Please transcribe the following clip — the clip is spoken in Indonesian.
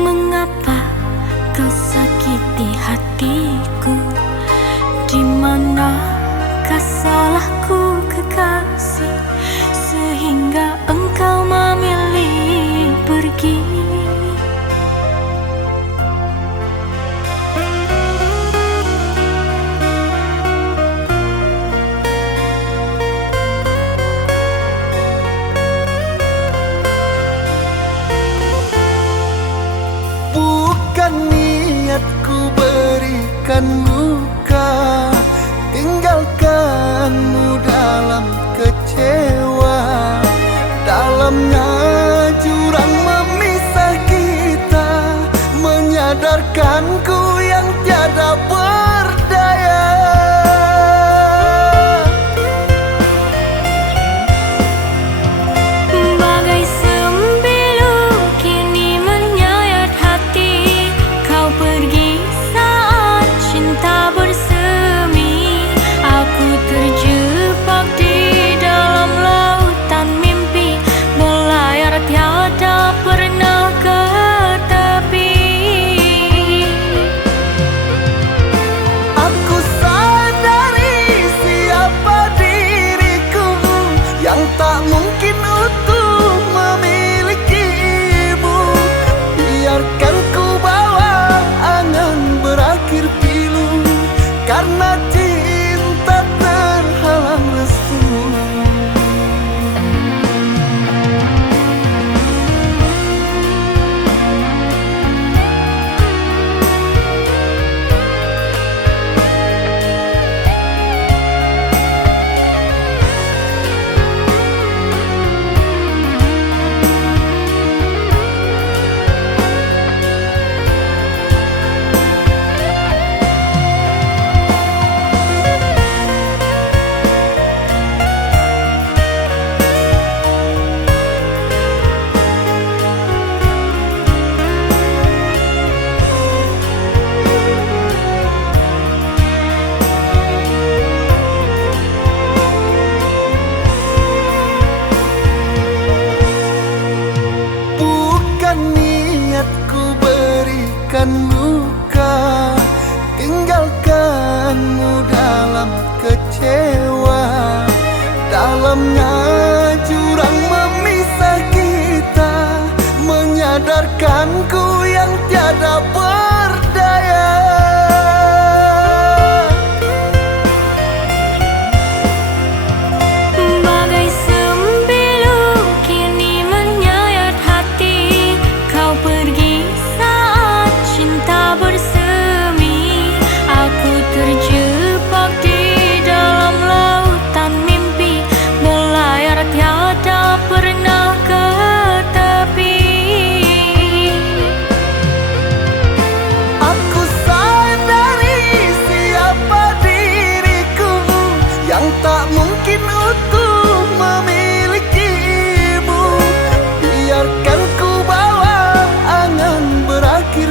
Mengapa kau sakiti hatiku? Di manakah salahku kekasih, sehingga engkau memilih pergi? Bukan niatku berikan luka, tinggalkanmu dalam kecewa. Dalamnya jurang memisah kita, menyadarkanku yang tiada berdaya. Bagai sembilu kini menyayat hati, kau pergi saat cinta bersemi. Aku terjebak di dalam lautan mimpi, berlayar tiada pernah ke tepi. Aku sadari siapa diriku, yang tak mungkin utuh memilikimu. Biarkan ku bawa angan berakhir pilu, karena cinta terhalang restu. Niatku berikan luka, tinggalkanmu dalam kecewa. Dalamnya jurang memisah kita, menyadarkanku yang tiada berdaya. Bagai sembilu kini menyayat hati, kau pergi saat cinta bersemi. Aku terjebak di dalam lautan mimpi, berlayar tiada pernah ke tepi. Aku sadari siapa diriku, yang tak mungkin utuh memilikimu. Biarkan ku bawa angan berakhir